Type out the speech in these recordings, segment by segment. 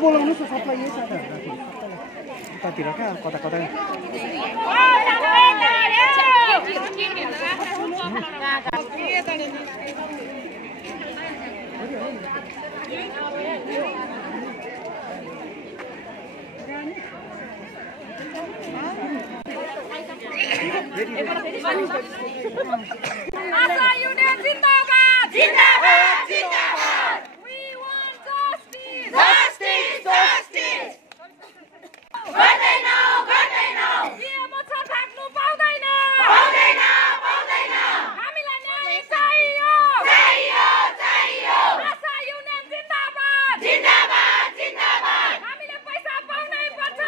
बोलाउनु सबै यही छ त उतातिर क्या कता कता आशा union Zindabad Zindabad Zindabad we want justice justice justice गर्दैन मोर्चा भाग्नु पाउँदैन हामीलाई न्याय चाहियो आशा युनियन जिन्दाबाद जिन्दाबाद हामीले पैसा पाउनै पर्छ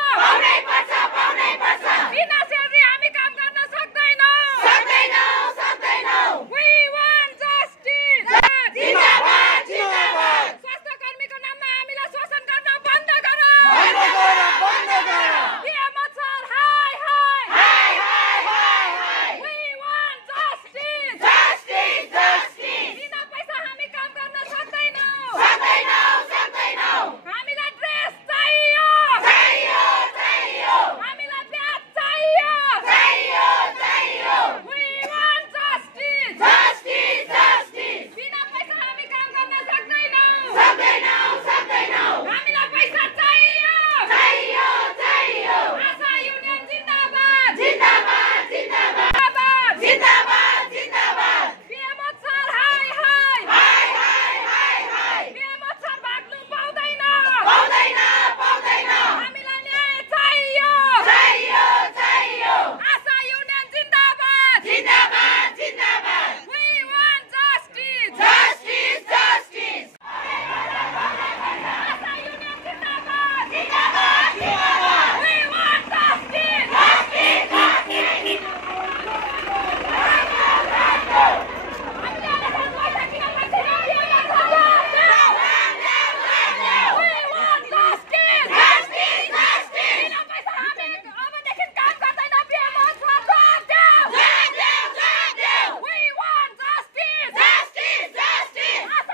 बिना स्यालेरी हामी काम गर्न सक्दैनौँ we want justice जिन्दाबाद स्वास्थ्य कर्मीको नाममा हामीलाई शोषण गर्न बन्द गरौँ PM sir hi we want justice बिना पैसा हामी काम गर्न सक्दैनौँ हामीलाई ड्रेस चाहियो हामीलाई ब्याज चाहियो we want justice बिना पैसा हामी काम गर्न सक्दैनौँ हामीलाई पैसा चाहियो आशा युनियन जिन्दाबाद PM sir hi PM sir भाग्नु पाउँदैन हामीलाई न्याय चाहियो आशा union Zindabad we want justice Asha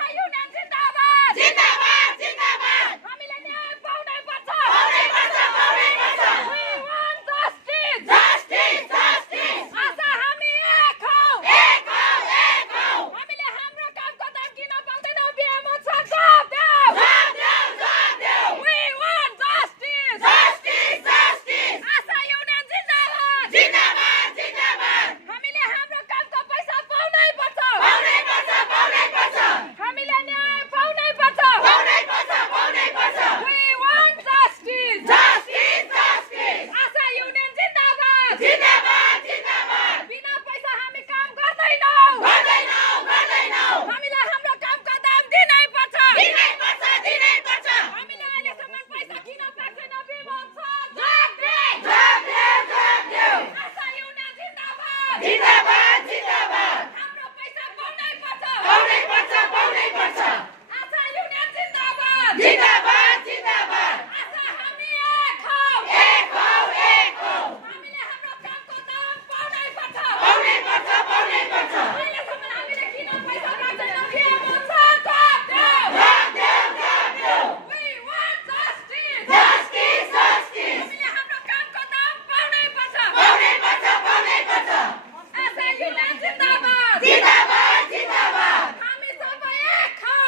union Zindabad we want justice बिना पैसा हामी काम गर्दैनौँ हामीलाई हाम्रो कामको दाम दिनै पर्छ हामीले अहिलेसम्म पैसा किन पाएको छैन विमोद सर आशा युनियन जिन्दाबाद हाम्रो पैसा पाउनै पर्छ आशा युनियन जिन्दाबाद आशा हामी एक हौ हामीले हाम्रो कामको दाम पाउनै पर्छ अहिलेसम्म हामीले किन पैसा पाएको छैन विमोद सर we want justice हामीले हाम्रो कामको दाम पाउनै पर्छ आशा युनियन जिन्दाबाद हामी सबै एक हौ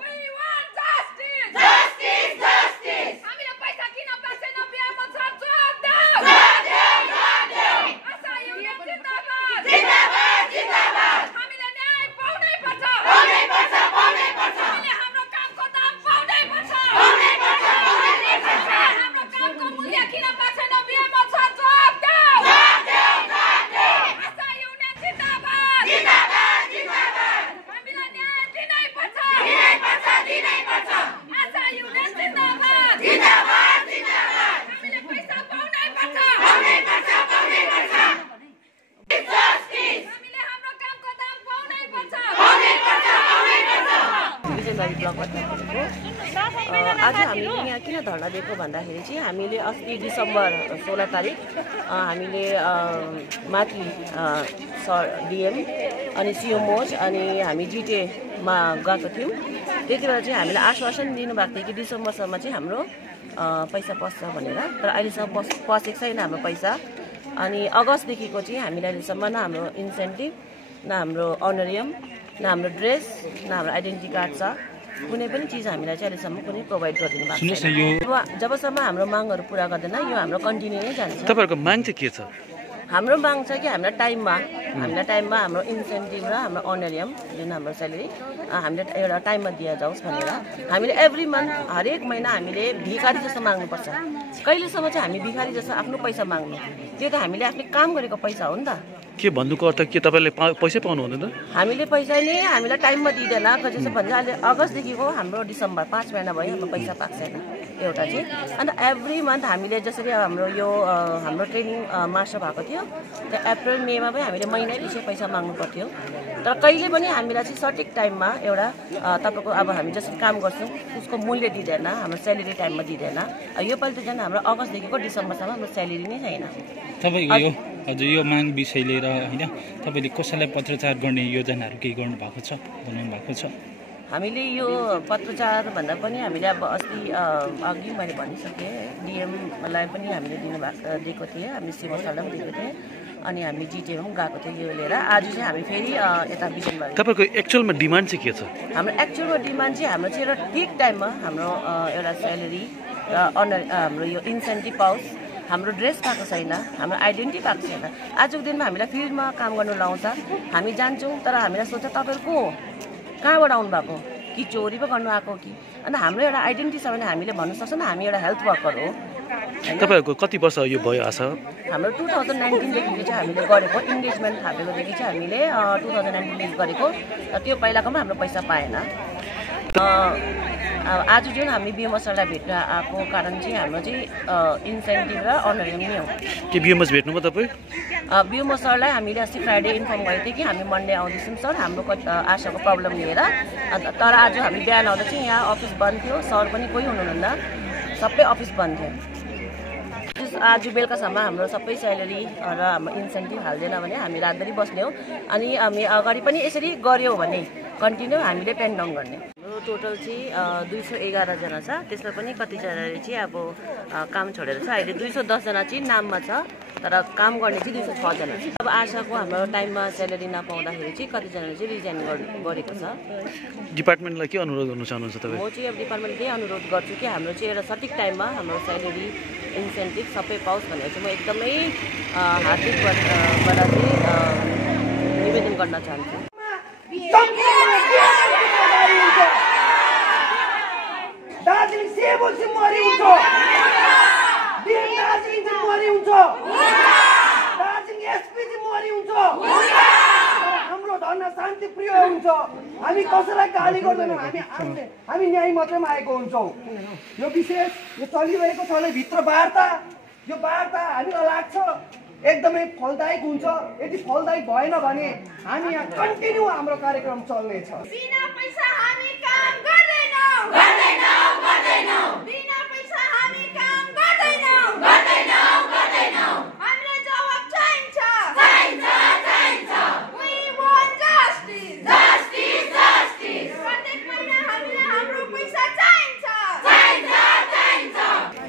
we want justice हामीले पैसा किन पाएको छैन विमोद सर जवाफ देऊ आशा युनियन जिन्दाबाद हामीले न्याय पाउनै पर्छ हामीले हाम्रो कामको दाम पाउनै पर्छ हाम्रो कामको मूल्य किन पाएको छैन विमोद सर जवाफ देऊ आशा युनियन जिन्दाबाद हामीलाई न्याय दिनै पर्छ आशा युनियन जिन्दाबाद हामीले पैसा पाउनै पर्छ हामीले हाम्रो कामको दाम पाउनै पर्छ आज हामीले यहाँ किन धरना दिएको भन्दाखेरि चाहिँ हामीले अस्ति डिसेम्बर 16 तारिक हामीले माथि डिएम अनि सिओ मोज अनि हामी जिटिएमा गएको थियौँ। त्यति बेला चाहिँ हामीलाई आश्वासन दिनुभएको थियो कि डिसेम्बरसम्म चाहिँ हाम्रो पैसा पस्छ भनेर, तर अहिलेसम्म पसेको छैन हाम्रो पैसा। अनि अगस्तदेखिको चाहिँ हामीलाई अहिलेसम्म न हाम्रो इन्सेन्टिभ, न हाम्रो अनरियम, न हाम्रो ड्रेस, न हाम्रो आइडेन्टिटी कार्ड छ, कुनै पनि चिज हामीलाई चाहिँ अहिलेसम्म कुनै प्रोभाइड गरिदिनु भएको छैन। जबसम्म हाम्रो मागहरू पुरा गर्दैन यो हाम्रो कन्टिन्यू नै जान्छ। तपाईँहरूको माग चाहिँ के छ? हाम्रो माग छ कि हामीलाई टाइममा हाम्रो इन्सेन्टिभ र हाम्रो अनरियम जुन हाम्रो स्यालेरी हामीले एउटा टाइममा दिए जाओस् भनेर। हामीले एभ्री मन्थ हरेक महिना हामीले भिखारी जस्तो माग्नुपर्छ। कहिलेसम्म चाहिँ हामी भिखारी जस्तो आफ्नो पैसा माग्नु? त्यो त हामीले आफ्नो काम गरेको पैसा हो नि त। के भन्नुको अर्थ के तपाईँले पैसै पाउनु हुँदैन? हामीले पैसा नै हामीलाई टाइममा दिँदैन। जस्तो भन्छ अहिले अगस्तदेखिको हाम्रो डिसेम्बर 5 महिना भयो हाम्रो पैसा पाएको छैन एउटा चाहिँ। अन्त एभ्री मन्थ हामीले जसरी हाम्रो यो हाम्रो ट्रेनिङ मास्टर भएको थियो त्यो अप्रिल मेमा पनि हामीले महिना पछि पैसा माग्नु पर्थ्यो। तर कहिले पनि हामीलाई चाहिँ सठिक टाइममा एउटा तपाईँको अब हामी जसरी काम गर्छौँ उसको मूल्य दिँदैन, हाम्रो स्यालेरी टाइममा दिँदैन। योपालि त झन् हाम्रो अगस्तदेखिको डिसेम्बरसम्म हाम्रो स्यालेरी नै छैन। तपाईँको यो हजुर यो माग विषय लिएर होइन तपाईँले कसैलाई पत्रचार गर्ने योजनाहरू केही गर्नु भएको छ, बनाउनु भएको छ? हामीले यो पत्रचार भन्दा पनि हामीले अब अस्ति अघि मैले भनिसकेँ डिएमलाई पनि हामीले दिएको थिएँ, हामी सिमो सरलाई पनि दिएको थिएँ अनि हामी जिटिएमा पनि गएको थियौँ यो लिएर। आज चाहिँ हामी फेरि यता बिजनबारी। तपाईँको एक्चुअलमा डिमान्ड चाहिँ के छ? हाम्रो एक्चुअलमा डिमान्ड चाहिँ हाम्रो चाहिँ एउटा ठिक टाइममा हाम्रो एउटा स्यालेरी र हाम्रो यो इन्सेन्टिभ पाओस्, हाम्रो ड्रेस पाएको छैन, हाम्रो आइडेन्टिटी पाएको छैन। आजको दिनमा हामीलाई फिल्डमा काम गर्नु लाउँछ, हामी जान्छौँ तर हामीलाई सोध्छ तपाईँहरू को हो, कहाँबाट आउनु भएको, कि चोरी पो गर्नु आएको कि? अन्त हाम्रो एउटा आइडेन्टिटी छ भने हामीले भन्नु सक्छौँ हामी एउटा हेल्थ वर्कर हो। तपाईँहरूको कति वर्ष यो भयो आशा? हाम्रो 2019देखि चाहिँ हामीले गरेको इन्गेजमेन्ट थापेकोदेखि चाहिँ हामीले 2019 गरेको, त्यो पहिलाकोमा हाम्रो पैसा पाएन। आज जुन हामी बिएमओ सरलाई भेट्न आएको कारण चाहिँ हाम्रो चाहिँ इन्सेन्टिभ र अनरियम नै हो। के बिएमओस भेट्नुभयो तपाईँ? बिएमओ सरलाई हामीले अस्ति फ्राइडे इन्फर्म गरेको थियो कि हामी मन्डे आउँदैछौँ सर हाम्रो आशाको प्रब्लम लिएर। तर आज हामी बिहान आउँदा चाहिँ यहाँ अफिस बन्द थियो, सर पनि कोही हुनुहुन्न, सबै अफिस बन्द थियो। आज बेलुकासम्म हाम्रो सबै स्यालेरी र हाम्रो इन्सेन्टिभ हाल्दैन भने हामी रातभरि बस्ने हो। अनि हामी अगाडि पनि यसरी गऱ्यौँ भने कन्टिन्यू हामीले पेन डाउन गर्ने। हाम्रो टोटल चाहिँ 211 जना छ, त्यसमा पनि कतिजनाले चाहिँ अब काम छोडेर छ। अहिले 210 जना चाहिँ नाममा छ तर काम गर्ने चाहिँ 206 जना। अब आशाको हाम्रो टाइममा स्यालेरी नपाउँदाखेरि चाहिँ कतिजनाले चाहिँ रिजाइन गरेको छ। डिपार्टमेन्टलाई के अनुरोध गर्न चाहनुहुन्छ तपाईँ? म चाहिँ अब डिपार्टमेन्टले त्यही अनुरोध गर्छु कि हाम्रो चाहिँ एउटा सठिक टाइममा हाम्रो स्यालेरी इन्सेन्टिभ सबै पाओस् भनेर चाहिँ म एकदमै हार्दिकबाट चाहिँ निवेदन गर्न चाहन्छु। दार्जिलिङ सेबल चाहिँ मरि हुन्छ, दार्जिलिङ चाहिँ मरि हुन्छ, दार्जिलिङ एसपी चाहिँ मरि हुन्छ, हाम्रो धर्ना शान्तिप्रिय हुन्छ। हामी कसैलाई गाली गर्दैनौँ, हामी न्याय मात्रै मागेको हुन्छौँ। यो विशेष यो चलिरहेको छ भने भित्र वार्ता, यो वार्ता हामीलाई लाग्छ एकदमै फलदायक हुन्छ। यदि फलदायक भएन भने हामी यहाँ कन्टिन्यू हाम्रो कार्यक्रम चल्नेछ। बिना पैसा हामी काम गर्दैनौँ, गर्दैनौँ, गर्दैनौँ। बिना पैसा हामी काम गर्दैनौँ, गर्दैनौँ, गर्दैनौँ। हामीलाई जवाब चाहिन्छ, चाहिन्छ, चाहिन्छ। We want justice, justice, justice। प्रत्येक महिना हामीलाई हाम्रो पैसा चाहिन्छ, चाहिन्छ, चाहिन्छ।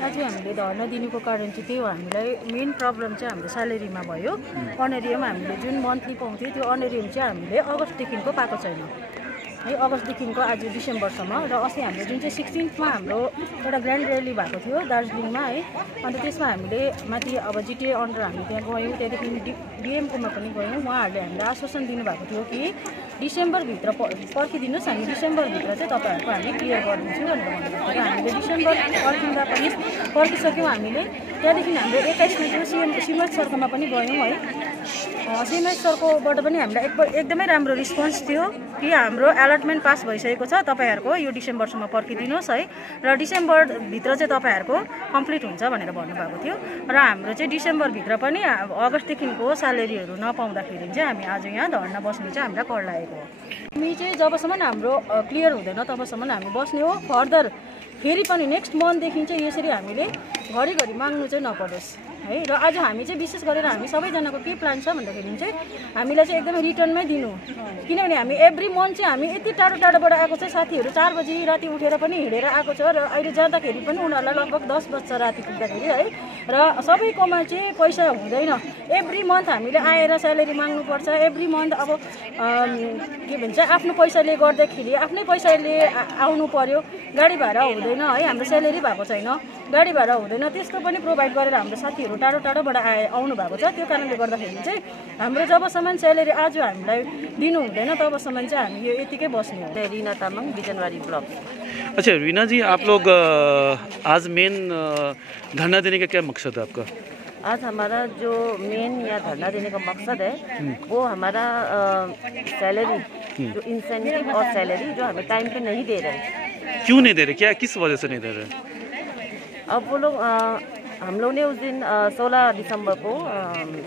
आज हामीले धर्ना दिनुको कारण चाहिँ त्यही हो। हामीलाई मेन प्रब्लम चाहिँ हाम्रो स्यालेरीमा भयो। अनरियम हामीले जुन मन्थली पाउँथ्यो त्यो अनरियम चाहिँ हामीले अगस्तदेखिको पाएको छैन है, अगस्तदेखिको आज डिसेम्बरसम्म। र अस्ति हाम्रो जुन चाहिँ 16मा हाम्रो एउटा ग्रान्ड र्याली भएको थियो दार्जिलिङमा है, अन्त त्यसमा हामीले माथि अब जिटिए अन्डर हामी त्यहाँ गयौँ, त्यहाँदेखि डिएमकोमा पनि गयौँ। उहाँहरूले हामीलाई आश्वासन दिनुभएको थियो कि डिसेम्बरभित्र पर्खिदिनुहोस्, हामी डिसेम्बरभित्र चाहिँ तपाईँहरूको हामी क्लियर गरिदिन्छौँ भनेर भन्नुभएको थियो। हामीले डिसेम्बर पर्खिँदा पनि पर्खिसक्यौँ हामीले। त्यहाँदेखि हाम्रो 21 मा सिमराज सरकोमा पनि गयौँ है, सिमराज सरकोबाट पनि हामीलाई एकदमै राम्रो रिस्पोन्स थियो कि हाम्रो अलटमेन्ट पास भइसकेको छ, तपाईँहरूको यो डिसेम्बरसम्म पर्खिदिनुहोस् है, र डिसेम्बरभित्र चाहिँ तपाईँहरूको कम्प्लिट हुन्छ भनेर भन्नुभएको थियो। र हाम्रो चाहिँ डिसेम्बरभित्र पनि अगस्तदेखिको स्यालेरीहरू नपाउँदाखेरि चाहिँ हामी आज यहाँ धर्ना बस्ने चाहिँ हामीलाई कर लागेको हो। हामी चाहिँ जबसम्म हाम्रो क्लियर हुँदैन तबसम्म हामी बस्ने हो। फर्दर फेरि पनि नेक्स्ट मन्थदेखि चाहिँ यसरी हामीले घरिघरि माग्नु चाहिँ नपरोस् है। र आज हामी चाहिँ विशेष गरेर हामी सबैजनाको के प्लान छ भन्दाखेरि चाहिँ हामीलाई चाहिँ एकदमै रिटर्नमै दिनु, किनभने हामी एभ्री मन्थ चाहिँ हामी यति टाढो टाढोबाट आएको चाहिँ साथीहरू 4 बजी राति उठेर पनि हिँडेर आएको छ र अहिले जाँदाखेरि पनि उनीहरूलाई लगभग 10 बज्छ राति पुग्दाखेरि है। र सबैकोमा चाहिँ पैसा हुँदैन, एभ्री मन्थ हामीले आएर स्यालेरी माग्नुपर्छ, एभ्री मन्थ अब के भन्छ आफ्नो पैसाले गर्दाखेरि आफ्नै पैसाले आउनु पर्यो, गाडी भाडा हुँदैन है, हाम्रो स्यालेरी भएको छैन, गाडी भाडा हुँदैन, त्यस्तो पनि प्रोभाइड गरेर हाम्रो साथीहरू टाढो टाढोबाट आउनु भएको छ। त्यो कारणले गर्दाखेरि चाहिँ हाम्रो जबसम्म स्यालेरी आज हामीलाई दिनु हुँदैन तबसम्म चाहिँ हामी यो यतिकै बस्ने हो। रीना तामाङ, बिजनबारी ब्लक। अच्छा रीना जी, आप लोग आज मेन धरना देने का क्या मकसद है आपका? आज हमारा जो मेन या धरना देने का मकसद है वो हमारा सैलरी, जो इंसेंटिव और सैलरी जो हमें टाइम पे नहीं दे रहे। क्यों नहीं दे रहे, क्या किस वजह से नहीं दे रहे? अब वो लोग हम लोग ने उस दिन 16 दिसंबर को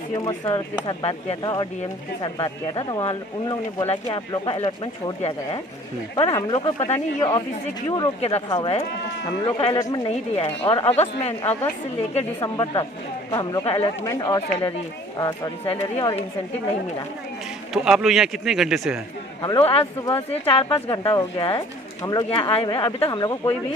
सीएमओ सर के साथ बात किया था और डीएम के साथ बात किया था, तो वहाँ उन लोगों ने बोला कि आप लोग का अलॉटमेंट छोड़ दिया गया है, पर हम लोग को पता नहीं ये ऑफिस से क्यों रोक के रखा हुआ है, हम लोग का अलॉटमेंट नहीं दिया है। और अगस्त से लेकर दिसंबर तक तो हम लोग का अलॉटमेंट और सैलरी और इंसेंटिव नहीं मिला। तो आप लोग यहाँ कितने घंटे से हैं? हम लोग आज सुबह से 4-5 घंटा हो गया है हम लोग यहाँ आए हुए हैं, अभी तक हम लोग को कोई भी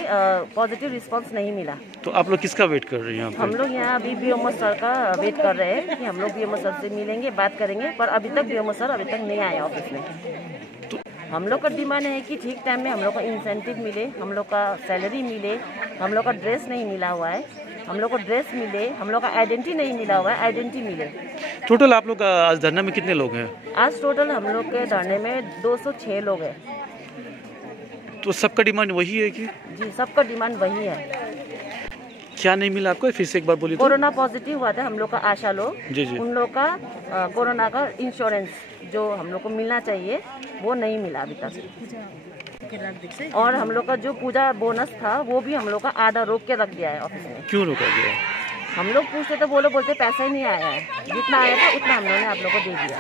पॉजिटिव रिस्पांस नहीं मिला। तो आप लोग किसका वेट कर रहे हैं? हम लोग यहाँ अभी बीएमओ सर का वेट कर रहे हैं कि हम लोग बीएमओ सर से मिलेंगे, बात करेंगे, पर अभी तक बीएमओ सर अभी तक नहीं आए ऑफिस में। तो हम लोग का डिमांड है कि ठीक टाइम में हम लोग का इंसेंटिव मिले, हम लोग का सैलरी मिले, हम लोग का ड्रेस नहीं मिला हुआ है, हम लोग को ड्रेस मिले, हम लोग का आइडेंटिटी नहीं मिला हुआ है, आइडेंटिटी मिले। टोटल आप लोग आज धरना में कितने लोग हैं? आज टोटल हम लोग के धरने में 206 लोग हैं। तो सबका डिमांड वही है कि? जी, सबका डिमांड वही है। क्या नहीं मिला आपको, फिर से एक बार बोलिए। कोरोना पॉजिटिव हुआ था हम लोग का आशा लोग, जी जी, उन लोग का कोरोना का इंश्योरेंस जो हम लोग को मिलना चाहिए वो नहीं मिला अभी तक। और हम लोग का जो पूजा बोनस था वो भी हम लोग का आधा रोक के रख दिया है ऑफिस में। क्यों रोका गया? हम लोग पूछते तो वो लोग बोलते पैसा ही नहीं आया है, जितना आया था उतना हम लोगों ने आप लोग को दे दिया।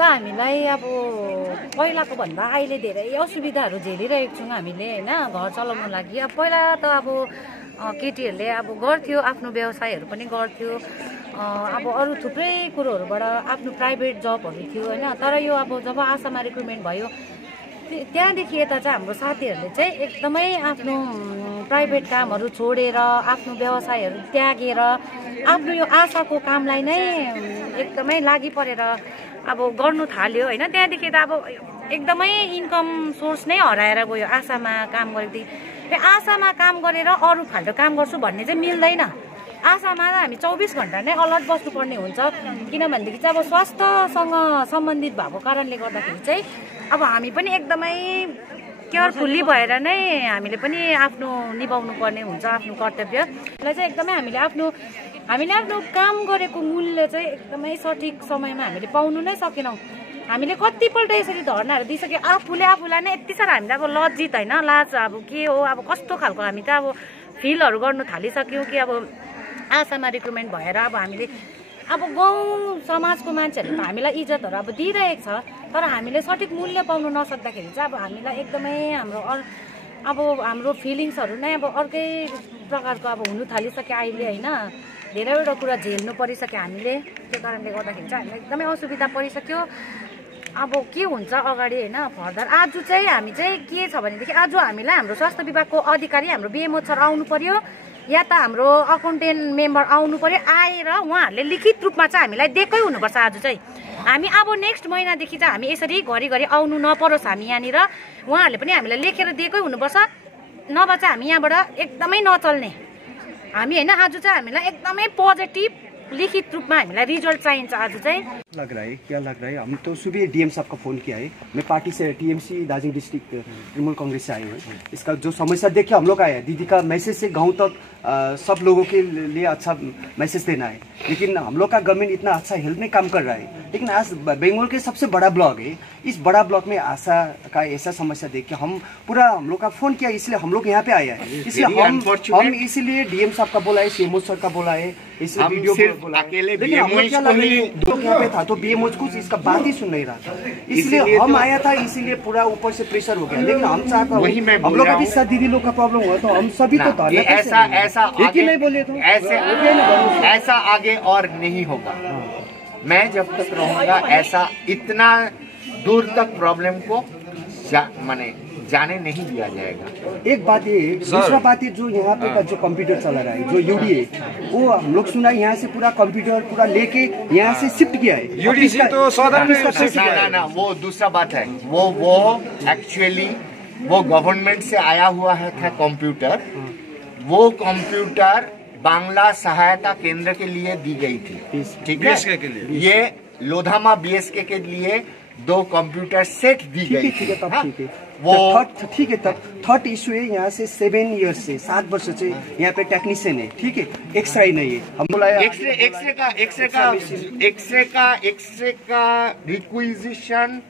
हामीलाई अब पहिलाको भन्दा अहिले धेरै असुविधाहरू झेलिरहेको छौँ हामीले होइन, घर चलाउनु लागि। अब पहिला त अब केटीहरूले अब गर्थ्यो, आफ्नो व्यवसायहरू पनि गर्थ्यो, अब अरू थुप्रै कुरोहरूबाट आफ्नो प्राइभेट जबहरू थियो होइन। तर यो अब जब आशामा रिक्रुटमेन्ट भयो त्यहाँदेखि यता चाहिँ हाम्रो साथीहरूले चाहिँ एकदमै आफ्नो प्राइभेट कामहरू छोडेर आफ्नो व्यवसायहरू त्यागेर आफ्नो यो आशाको कामलाई नै एकदमै लागि परेर अब गर्नु थाल्यो होइन। त्यहाँदेखि त अब एकदमै इन्कम सोर्स नै हराएर गयो। आशामा काम गरेदेखि आशामा काम गरेर अरू फाल्टो काम गर्छु भन्ने चाहिँ मिल्दैन। आशामा हामी 24 घन्टा नै अलर्ट बस्नुपर्ने हुन्छ, किनभनेदेखि चाहिँ अब स्वास्थ्यसँग सम्बन्धित भएको कारणले गर्दाखेरि चाहिँ अब हामी पनि एकदमै केयरफुल्ली भएर नै हामीले पनि आफ्नो निभाउनु पर्ने हुन्छ आफ्नो कर्तव्यलाई चाहिँ। एकदमै हामीले आफ्नो काम गरेको मूल्य चाहिँ एकदमै सठिक समयमा हामीले पाउनु नै सकेनौँ। हामीले कतिपल्ट यसरी धर्नाहरू दिइसक्यो, आफूलाई नै यति साह्रो हामीले अब लज्जित होइन, लाज अब के हो, अब कस्तो खालको हामी त अब फिलहरू गर्नु थालिसक्यौँ कि अब आशामा रिक्रुटमेन्ट भएर अब हामीले अब गाउँ समाजको मान्छेहरूले हामीलाई इज्जतहरू अब दिइरहेको छ, तर हामीले सठिक मूल्य पाउनु नसक्दाखेरि चाहिँ अब हामीलाई एकदमै हाम्रो फिलिङ्सहरू नै अब अर्कै प्रकारको अब हुनु थालिसक्यो अहिले होइन। धेरैवटा कुरा झेल्नु परिसक्यो हामीले, त्यो कारणले गर्दाखेरि चाहिँ हामीलाई एकदमै असुविधा परिसक्यो। अब के हुन्छ अगाडि होइन फर्दर। आज चाहिँ हामी चाहिँ के छ भनेदेखि आज हामीलाई हाम्रो स्वास्थ्य विभागको अधिकारी हाम्रो बिएमओ सर आउनु पर्यो या त हाम्रो अकाउन्टेन्ट मेम्बर आउनु पर्यो, आएर उहाँहरूले लिखित रूपमा चाहिँ हामीलाई दिएकै हुनुपर्छ। आज चाहिँ हामी अब नेक्स्ट महिनादेखि चाहिँ हामी यसरी घरिघरि आउनु नपरोस् हामी यहाँनिर, उहाँहरूले पनि हामीलाई लेखेर दिएकै हुनुपर्छ, नभए चाहिँ हामी यहाँबाट एकदमै नचल्ने हामी होइन। आज चाहिँ हामीलाई एकदमै पोजिटिभ लिखित रूप में हमें रिजल्ट चाहिए। आज लग रहा है क्या लग रहा है, हम तो सुबह डीएम साहब का फोन किया है। मैं पार्टी से टीएमसी दार्जिलिंग डिस्ट्रिक्ट तृणमूल कांग्रेस से आए हुए। इसका जो समस्या देख के हम लोग आए हैं, दीदी का मैसेज से गांव तक सब लोगों के लिए अच्छा मैसेज देना है। लेकिन हम लोग का गवर्नमेंट इतना अच्छा हेल्थ में काम कर रहा है, लेकिन आज बंगाल के सबसे बड़ा ब्लॉक है, इस बड़ा ब्लॉक में आशा का ऐसा समस्या देख के हम लोग का फोन किया, इसलिए हम लोग यहाँ पे आए हैं। इसलिए हम इसीलिए डीएम साहब का बोला है, सीएमओ सर का बोला है, इसलिए वीडियो बोला है। लेकिन हम लोग क्या लगे यहाँ पे था तो बीएमओ कुछ इसका बात ही सुन नहीं रहा था, इसलिए हम आया था, इसीलिए पूरा ऊपर से प्रेशर हो गया। लेकिन हम चाहता हूँ हम लोग का भी साथ दीदी लोग का प्रॉब्लम हुआ तो हम सभी तो नहीं बोले तो ऐसा आगे और नहीं होगा। मैं जब तक रहूंगा ऐसा इतना दूर तक प्रॉब्लम को जाने नहीं दिया जाएगा। एक बात है, दूसरा बात है जो यहाँ पे का जो कंप्यूटर चला रहा है, जो यूडी है, वो हम लोग सुना यहाँ से पूरा कंप्यूटर पूरा लेके यहाँ से शिफ्ट किया है। यूडी से तो ना वो दूसरा बात है। वो एक्चुअली वो गवर्नमेंट से आया हुआ है था कंप्यूटर। वो कंप्यूटर बांग्ला सहायता केंद्र के लिए दी गई थी, ठीक है। ये लोधामा बीएसके के लिए 2 कंप्यूटर सेट दी गई थी। वो ठीक है। तब थर्ड इशू है, यहाँ से 7 इयर्स से 7 वर्ष से यहाँ पे टेक्नीशियन है, ठीक है, एक्सरे नहीं है। हम बोला एक्सरे का रिक्विजिशन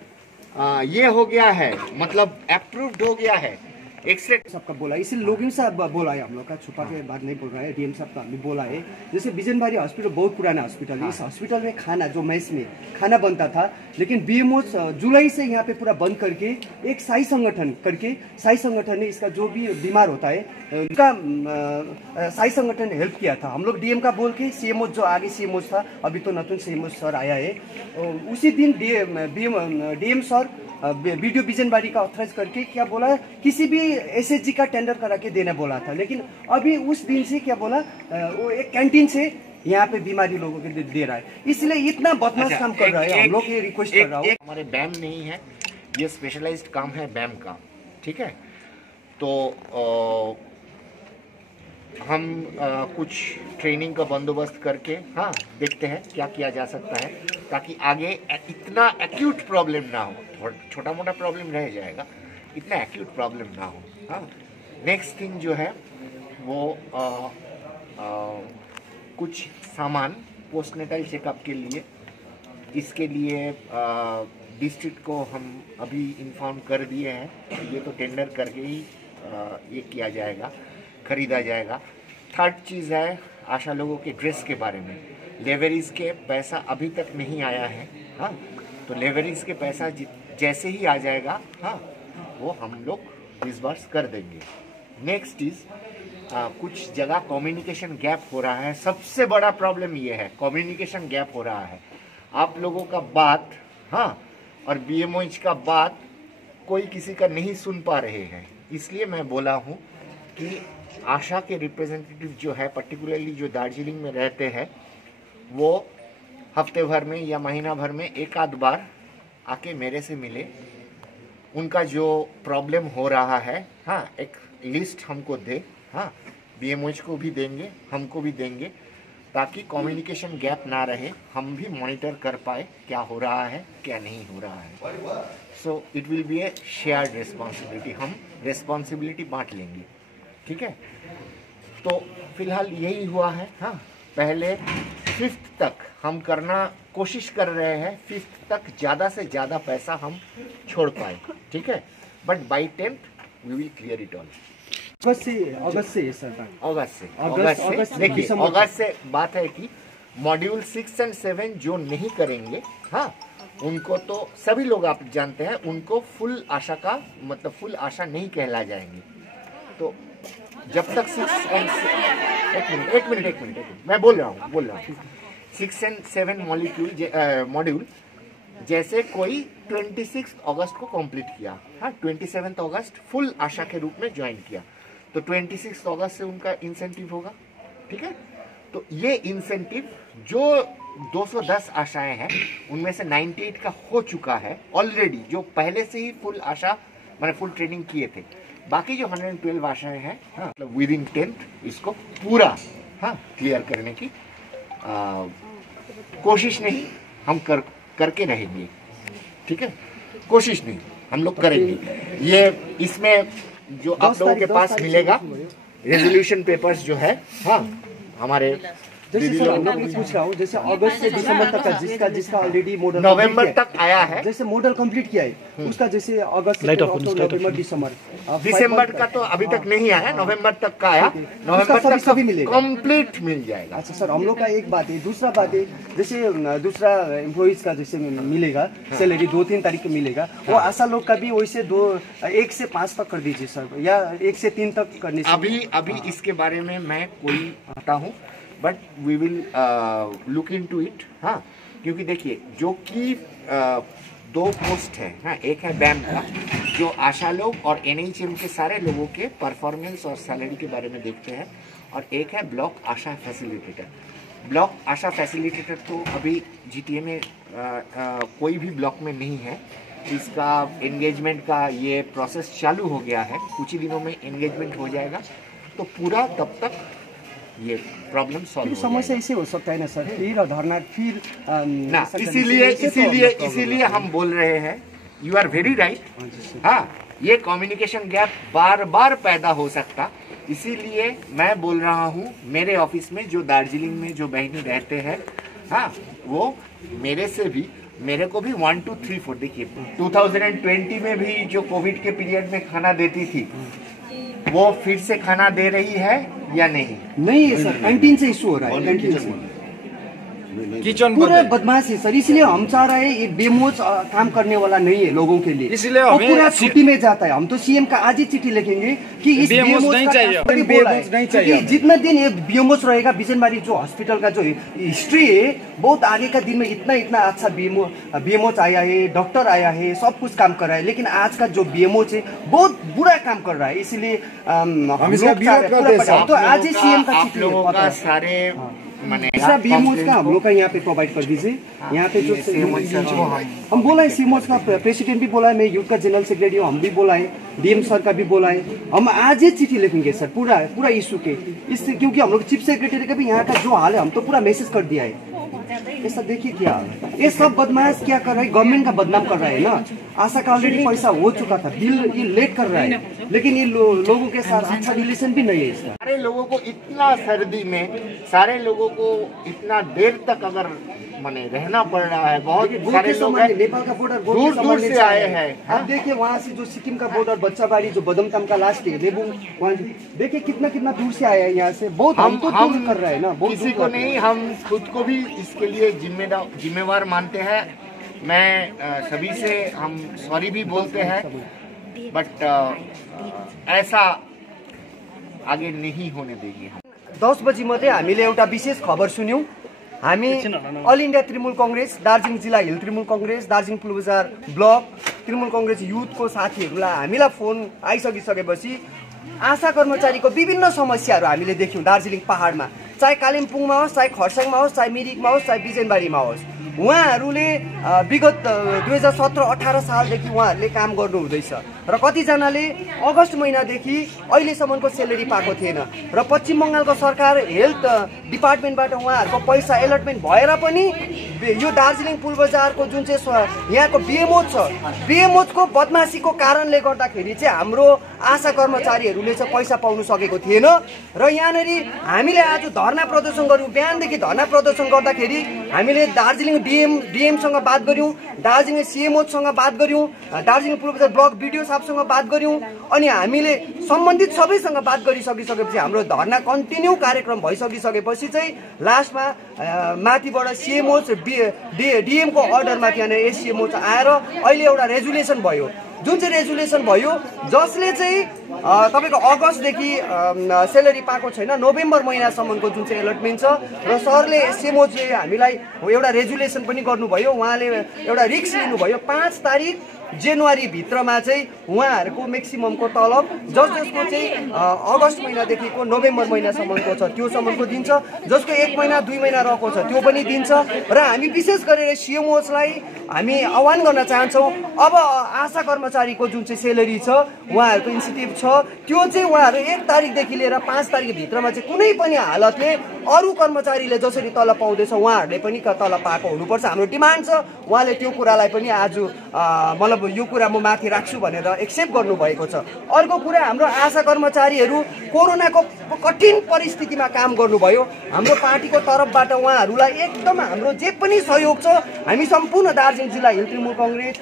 ये हो गया है, मतलब अप्रूव्ड हो गया है। एक्सरे सबका बोला, इसीलिए लोग साहब बोला है, हम लोग का छुपा के बात नहीं बोल रहा है। डीएम साहब का हमें बोला है, जैसे बिजनबारी हॉस्पिटल बहुत पुराना हॉस्पिटल है। इस हॉस्पिटल में खाना जो मेस में खाना बनता था, लेकिन बीएमओ जुलाई से यहाँ पे पूरा बंद करके एक साई संगठन ने इसका जो भी बीमार होता है उसका साई संगठन ने हेल्प किया था। हम लोग डीएम का बोल के सीएमओ जो आगे सीएमओ था, अभी तो नतून सीएमओ सर आया है, उसी दिन डीएम सर वीडियो बिजनबारी का ऑथराइज करके क्या बोला, किसी भी एसएचजी का टेंडर करा के देने बोला था। लेकिन अभी उस दिन से क्या बोला, वो एक कैंटीन से यहाँ पे बीमारी लोगों के दे रहा है, इसलिए इतना बदमाश काम कर रहा है। हम लोग ये रिक्वेस्ट कर रहा हूँ, हमारे बैम नहीं है, ये स्पेशलाइज्ड काम है बैम का, ठीक है। तो हम कुछ ट्रेनिंग का बंदोबस्त करके देखते हैं क्या किया जा सकता है, ताकि आगे इतना एक्यूट प्रॉब्लम ना हो। छोटा मोटा प्रॉब्लम रह जाएगा, इतना एक्यूट प्रॉब्लम ना हो। नेक्स्ट थिंग जो है वो कुछ सामान पोस्टनेटल चेकअप के लिए, इसके लिए डिस्ट्रिक्ट को हम अभी इन्फॉर्म कर दिए हैं। ये तो टेंडर करके ही ये किया जाएगा, खरीदा जाएगा। थर्ड चीज़ है आशा लोगों के ड्रेस के बारे में। लेवरीज के पैसा अभी तक नहीं आया है, तो लेवरीज के पैसा जैसे ही आ जाएगा वो हम लोग डिसबर्स कर देंगे। नेक्स्ट इज कुछ जगह कम्युनिकेशन गैप हो रहा है। सबसे बड़ा प्रॉब्लम ये है, कम्युनिकेशन गैप हो रहा है। आप लोगों का बात और बीएमओएच का बात कोई किसी का नहीं सुन पा रहे हैं। इसलिए मैं बोला हूँ कि आशा के रिप्रेजेंटेटिव जो है, पर्टिकुलरली जो दार्जिलिंग में रहते हैं, वो हफ्ते भर में या महीना भर में एक आध बार आके मेरे से मिले। उनका जो प्रॉब्लम हो रहा है एक लिस्ट हमको दे, बीएमओएच को भी देंगे, हमको भी देंगे, ताकि कम्युनिकेशन गैप ना रहे, हम भी मॉनिटर कर पाए क्या हो रहा है क्या नहीं हो रहा है। So it will be a shared responsibility, हम रिस्पॉन्सिबिलिटी बांट लेंगे, ठीक है। तो फिलहाल यही हुआ है। पहले 5th तक हम करना कोशिश कर रहे हैं, 5th तक ज़्यादा से ज़्यादा पैसा हम छोड़ पाए, ठीक है। But by 10th we will clear it all. अगस्त से देखिए, अगस्त से बात है कि मॉड्यूल 6 और 7 जो नहीं करेंगे, उनको तो सभी लोग आप जानते हैं, उनको फुल आशा का मतलब फुल आशा नहीं कहला जाएंगे। तो जब तक 6 and 1 मिनट मैं बोल रहा हूँ 6 and 7 मॉड्यूल जैसे कोई 26 अगस्त को कंप्लीट किया, हाँ 27 अगस्त फुल आशा के रूप में ज्वाइन किया, तो 26 अगस्त से उनका इंसेंटिव होगा, ठीक है। तो ये इंसेंटिव जो 210 आशाएं हैं उनमें से 98 का हो चुका है ऑलरेडी, जो पहले से ही फुल आशा मैंने फुल ट्रेनिंग किए थे। बाकी जो 112 आशाएं हैं, हाँ, मतलब विद इन 10 इसको पूरा हाँ क्लियर करने की कोशिश नहीं हम करके रहेंगे, ठीक है। कोशिश नहीं हम लोग करेंगे। ये इसमें जो आप लोगों के पास मिलेगा रेजोल्यूशन पेपर्स जो है, हाँ हमारे जैसे सर मैं पूछ रहा हूँ, जैसे अगस्त से दिसंबर तक का जिसका ऑलरेडी मॉडल नवंबर तक आया है, जैसे मॉडल कंप्लीट किया है उसका, जैसे अगस्त नवंबर दिसंबर का तो अभी तक नहीं आया, नवंबर तक का आया, नवंबर तक सभी मिलेगा, कंप्लीट मिल जाएगा। अच्छा सर, हम लोग का एक बात है। दूसरा बात है, जैसे दूसरा एम्प्लॉइज का जैसे मिलेगा सैलरी 2-3 तारीख को मिलेगा, वो आशा लोग का भी वैसे 1 से 5 तक कर दीजिए सर, या 1 से 3 तक करने से। अभी इसके बारे में मैं कोई आता हूँ, but we will look into it, हाँ। क्योंकि देखिए जो कि 2 पोस्ट है, हाँ, एक है बैम का जो आशा लोग और NHM के सारे लोगों के परफॉर्मेंस और सैलरी के बारे में देखते हैं, और एक है ब्लॉक आशा फैसिलिटेटर। ब्लॉक आशा फैसिलिटेटर तो अभी GTA में कोई भी ब्लॉक में नहीं है। इसका एंगेजमेंट का ये प्रोसेस चालू हो गया है, कुछ ही दिनों में एंगेजमेंट हो जाएगा, तो पूरा तब तक ये प्रॉब्लम सॉल्व समस्या ऐसे हो सकता है ना सर, फिर धरना फिर ना, इसीलिए हम बोल रहे हैं, यू आर वेरी राइट, हाँ, ये कम्युनिकेशन गैप बार बार पैदा हो सकता, इसीलिए मैं बोल रहा हूँ मेरे ऑफिस में जो दार्जिलिंग में जो बहनी रहते हैं, हाँ, वो मेरे को भी 1 2 3 4 देखिए 2020 में भी जो कोविड के पीरियड में खाना देती थी, वो फिर से खाना दे रही है या नहीं? नहीं है सर, कैंटीन से इशू हो रहा है, कैंटीन से किचन पूरा बदमाश है सर। इसलिए हम चाह रहे हैं, ये बेमोज काम करने वाला नहीं है लोगों के लिए, इसलिए हमें पूरा छुट्टी में जाता है। हम तो सीएम का आज ही चिट्ठी लिखेंगे कि इस बेमोज नहीं चाहिए, जितना दिन ये बेमोज रहेगा, बिजनबारी जो हॉस्पिटल का जो हिस्ट्री है, बहुत आगे का दिन में इतना अच्छा बेमोज आया है, डॉक्टर आया है, सब कुछ काम कर रहा है, लेकिन आज का जो बेमोज है बहुत बुरा काम कर रहा है। इसलिए तो आज ही सीएम का चिट्ठी सारे बीएमओज का हम लोग का यहाँ पे प्रोवाइड कर दीजिए। यहाँ पे जो हम बोला है, सीएमओज का प्रेसिडेंट भी बोला है, मैं यूथ का जनरल सेक्रेटरी हूँ, हम भी बोला है, डीएम सर का भी बोला है। हम आज ही चिट्ठी लिखेंगे सर पूरा इशू के, इससे क्योंकि हम लोग चीफ सेक्रेटरी का भी यहाँ का जो हाल है हम तो पूरा मैसेज कर दिया है। ये सब देखिए क्या ये सब बदमाश क्या कर रहा है, गवर्नमेंट का बदनाम कर रहा है ना। आशा का ऑलरेडी पैसा हो चुका था, बिल ये लेट कर रहा है, लेकिन ये लोगों के साथ अच्छा रिलेशन भी नहीं है इसका। सारे लोगों को इतना सर्दी में, सारे लोगों को इतना देर तक अगर माने रहना पड़ रहा है, बहुत सारे लोग नेपाल का बॉर्डर दूर से आए हैं। आप देखिए वहाँ से जो सिक्किम का बॉर्डर बच्चाबाड़ी जो बदमताम का लास्ट है लेबू, वहाँ देखिए कितना दूर से आया है यहाँ से। बहुत हम कर रहे हैं ना, किसी को नहीं, हम खुद को भी इसके लिए जिम्मेवार मानते हैं। मैं सभी से हम सॉरी भी बोलते हैं, बट ऐसा आगे नहीं होने देंगे। 10 बजी मात्रै हामीले एउटा विशेष खबर सुन्यौं। हामी अल इन्डिया तृणमूल कांग्रेस, दार्जिलिङ जिल्ला हिल तृणमूल कांग्रेस, दार्जिलिङ पूर्वबजार ब्लक तृणमूल कांग्रेस युथको साथीहरूलाई हामीलाई फोन आइसकिसकेपछि आशा कर्मचारीको विभिन्न समस्याहरू हामीले देख्यौं दार्जिलिङ पहाडमा, चाहे कालिम्पोङमा होस्, चाहे खरसाङमा होस्, चाहे मिरिकमा होस्, चाहे बिजनबारीमा होस्। उहाँहरूले विगत 2017-18 सालदेखि उहाँहरूले काम गर्नु हुँदैछ र कतिजनाले अगस्त महिनादेखि अहिलेसम्मको सेलेरी पाएको थिएन र पश्चिम बङ्गालको सरकार हेल्थ डिपार्टमेन्टबाट उहाँहरूको पैसा एलटमेन्ट भएर पनि यो दार्जिलिङ पूर्वबजारको जुन चाहिँ यहाँको बिएमओज छ, बिएमओजको बदमासीको कारणले गर्दाखेरि चाहिँ हाम्रो आशा कर्मचारीहरूले चाहिँ पैसा पाउनु सकेको थिएन र यहाँनिर हामीले आज धरना प्रदर्शन गर्यौं। बिहानदेखि धरना प्रदर्शन गर्दाखेरि हामीले दार्जिलिङ डीएमसँग बात गर्यौं, दार्जिलिङ सीएमओसँग बात गर्यौं, दार्जिलिङ पूर्वबजार ब्लक बिडिओ साहबसँग बात गर्यौं, अनि हामीले सम्बन्धित सबैसँग बात गरिसकिसकेपछि हाम्रो धरना कन्टिन्यू कार्यक्रम भइसकिसकेपछि चाहिँ लास्टमा माथिबाट सीएमओ डिएमको अर्डरमा त्यहाँनिर एससिएमओ आएर अहिले एउटा रेजुलेसन भयो, जुन चाहिँ रेजुलेसन भयो जसले चाहिँ तपाईँको अगस्तदेखि सेलेरी पाएको छैन नोभेम्बर महिनासम्मको जुन चाहिँ एलटमेन्ट छ र सरले एसएमओ चाहिँ हामीलाई एउटा रेजुलेसन पनि गर्नुभयो। उहाँले एउटा रिस्क लिनुभयो 5 तारिक जनवरी भित्रमा चाहिँ उहाँहरूको म्याक्सिममको तलब जसको चाहिँ अगस्त महिनादेखिको नोभेम्बर महिनासम्मको छ त्योसम्मको दिन्छ, जसको 1 महिना 2 महिना रहेको छ त्यो पनि दिन्छ। र हामी विशेष गरेर सिएमओलाई हामी आह्वान गर्न चाहन्छौँ, अब आशा कर्मचारीको जुन चाहिँ सेलेरी छ उहाँहरूको इन्सेन्टिभ छ त्यो चाहिँ उहाँहरू 1 तारिकदेखि लिएर 5 तारिक भित्रमा चाहिँ कुनै पनि हालतले अरू कर्मचारीले जसरी तलब पाउँदैछ उहाँहरूले पनि तलब पाएको हुनुपर्छ, हाम्रो डिमान्ड छ। उहाँले त्यो कुरालाई पनि आज मतलब यो कुरा म माथि राख्छु भनेर एक्सेप्ट गर्नुभएको छ। अर्को कुरा हाम्रो आशा कर्मचारीहरू कोरोनाको कठिन परिस्थितिमा काम गर्नुभयो, हाम्रो पार्टीको तर्फबाट उहाँहरूलाई एकदम हाम्रो जे पनि सहयोग छ हामी सम्पूर्ण दार्जिलिङ जिल्ला हिल तृणमूल कङ्ग्रेस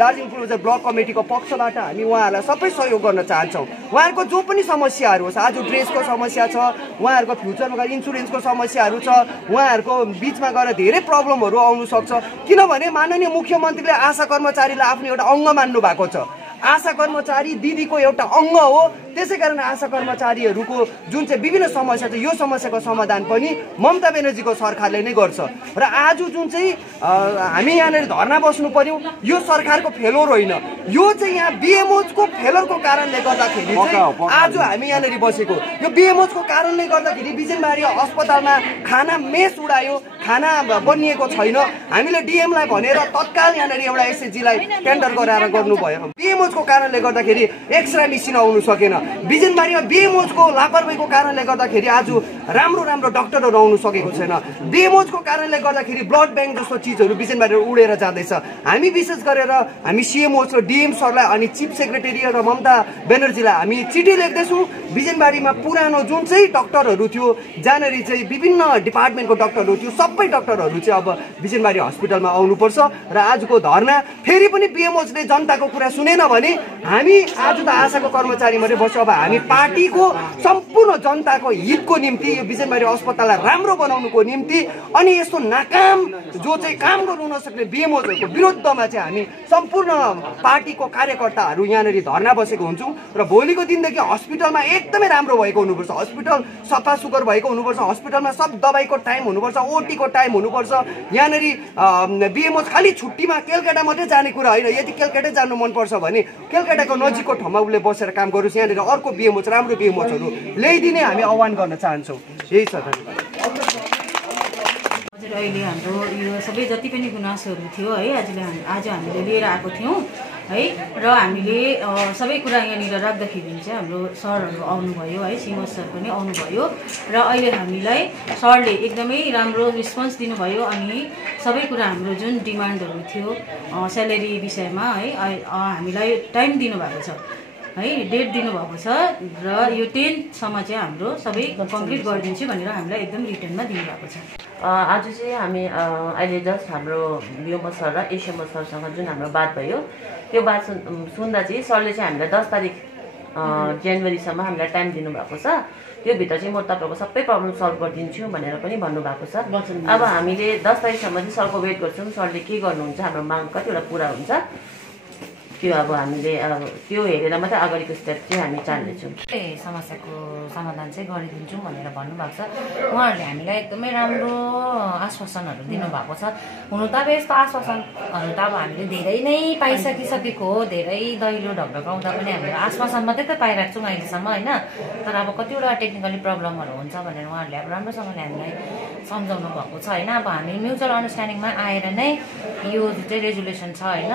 दार्जिलिङ पूर्व ब्लक कमिटीको पक्षबाट हामी उहाँहरूलाई सबै सहयोग गर्न चाहन्छौँ। उहाँहरूको जो पनि समस्याहरू होस्, आज ड्रेसको समस्या छ, उहाँहरूको फ्युचरमा गएर इन्सुरेन्सको समस्याहरू छ, उहाँहरूको बिचमा गएर धेरै प्रब्लमहरू आउनु सक्छ, किनभने माननीय मुख्यमन्त्रीले आशा कर्मचारीलाई आफ्नो एउटा अङ्ग मान्नु भएको छ। आशा कर्मचारी दिदीको एउटा अङ्ग हो, त्यसै कारण आशा कर्मचारीहरूको जुन चाहिँ विभिन्न समस्या छ यो समस्याको समाधान पनि ममता ब्यानर्जीको सरकारले नै गर्छ। र आज जुन चाहिँ हामी यहाँनिर धर्ना बस्नु पर्यो यो सरकारको फेलोर होइन, यो चाहिँ यहाँ बिएमओजको फेलोरको कारणले गर्दाखेरि आज हामी यहाँनिर बसेको। यो बिएमओजको कारणले गर्दाखेरि बिजनबारी अस्पतालमा खाना मेस उडायो, खाना बनिएको छैन, हामीले डिएमलाई भनेर तत्काल यहाँनिर एउटा एसएचजीलाई टेन्डर गराएर गर्नुभयो। बिएमओजको कारणले गर्दाखेरि एक्सरे मेसिन आउनु सकेन, बिजनबारीमा बिएमओजको लापरवाहीको कारणले गर्दाखेरि आज राम्रो डाक्टरहरू आउनु सकेको छैन, बिएमओजको कारणले गर्दाखेरि ब्लड ब्याङ्क जस्तो चिजहरू बिजनबारीमा उडेर जाँदैछ। हामी विशेष गरेर हामी सिएमओज र डिएम सरलाई अनि चिफ सेक्रेटरी र ममता ब्यानर्जीलाई हामी चिठी लेख्दैछौँ। बिजनबारीमा पुरानो जुन चाहिँ डाक्टरहरू थियो, जहाँनिर चाहिँ विभिन्न डिपार्टमेन्टको डाक्टरहरू थियो, सबै डाक्टरहरू चाहिँ अब बिजनबारी हस्पिटलमा आउनुपर्छ। र आजको धर्ना फेरि पनि बिएमओजले जनताको कुरा सुनेन भने हामी आज त आशाको कर्मचारी मात्रै बस्छ, अब हामी पार्टीको सम्पूर्ण जनताको हितको निम्ति यो बिजनबारी अस्पताललाई राम्रो बनाउनुको निम्ति अनि यस्तो नाकाम जो चाहिँ काम गर्नु नसक्ने बिएमओजहरूको विरुद्धमा चाहिँ हामी सम्पूर्ण पार्टीको कार्यकर्ताहरू यहाँनिर धर्ना बसेको हुन्छौँ। र भोलिको दिनदेखि हस्पिटलमा एकदमै राम्रो भएको हुनुपर्छ, हस्पिटल सफा सुग्घर भएको हुनुपर्छ, हस्पिटलमा सब दबाईको टाइम हुनुपर्छ, ओटीको टाइम हुनुपर्छ। यहाँनिर बिएमओज खालि छुट्टीमा केलकाटा मात्रै जाने कुरा होइन, यदि केलकाटा जानु मनपर्छ भने केलकाटाको नजिकको ठाउँमा उसले बसेर काम गरोस्। यहाँनिर अर्को बिएमओज राम्रो बिएमओजहरू ल्याइदिने हामी आह्वान गर्न चाहन्छौँ। यही छ। हजुर, अहिले हाम्रो यो सबै जति पनि गुनासोहरू थियो है आज हामीले लिएर आएको थियौँ है, र हामीले सबै कुरा यहाँनिर राख्दाखेरि चाहिँ हाम्रो सरहरू आउनुभयो है, सिमोज सर पनि आउनुभयो र अहिले हामीलाई सरले एकदमै राम्रो रिस्पोन्स दिनुभयो अनि सबै कुरा हाम्रो जुन डिमान्डहरू थियो स्यालेरी विषयमा है हामीलाई टाइम दिनुभएको छ है, डेट दिनुभएको छ र यो 10सम्म चाहिँ हाम्रो सबै कम्प्लिट गरिदिन्छु भनेर हामीलाई एकदम रिटर्नमा दिनुभएको छ। आज चाहिँ हामी अहिले जस्ट हाम्रो बिएमओ सर र एसएमओ सरसँग जुन हाम्रो बात भयो त्यो बात सुन्दा चाहिँ सरले चाहिँ हामीलाई 10 तारिक जनवरीसम्म हामीलाई टाइम दिनुभएको छ, त्यो भित्र चाहिँ म तपाईँको सबै प्रब्लम सल्भ गरिदिन्छु भनेर पनि भन्नुभएको छ। अब हामीले 10 तारिकसम्म चाहिँ सरको वेट गर्छौँ, सरले के गर्नुहुन्छ, हाम्रो माग कतिवटा पुरा हुन्छ त्यो अब हामीले त्यो हेरेर मात्रै अगाडिको स्टेप चाहिँ हामी चाल्नेछौँ। समस्याको समाधान चाहिँ गरिदिन्छौँ भनेर भन्नुभएको छ। उहाँहरूले हामीलाई एकदमै राम्रो आश्वासनहरू दिनुभएको छ। हुनु त अब यस्तो आश्वासनहरू त अब हामीले धेरै नै पाइसकिसकेको हो, धेरै दैलो ढकढकाउँदा पनि हामीले आश्वासन मात्रै त पाइरहेको छौँ अहिलेसम्म होइन, तर अब कतिवटा टेक्निकली प्रब्लमहरू हुन्छ भनेर उहाँहरूले अब राम्रोसँगले हामीलाई सम्झाउनु भएको छ होइन। अब हामी म्युचुअल अन्डरस्ट्यान्डिङमा आएर नै यो चाहिँ रेजुलेसन छ होइन,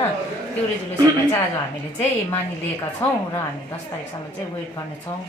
त्यो रेजुलेसनमा चाहिँ आज हामीले चाहिँ मानिलिएका छौँ र हामी 10 तारिकसम्म चाहिँ वेट गर्नेछौँ।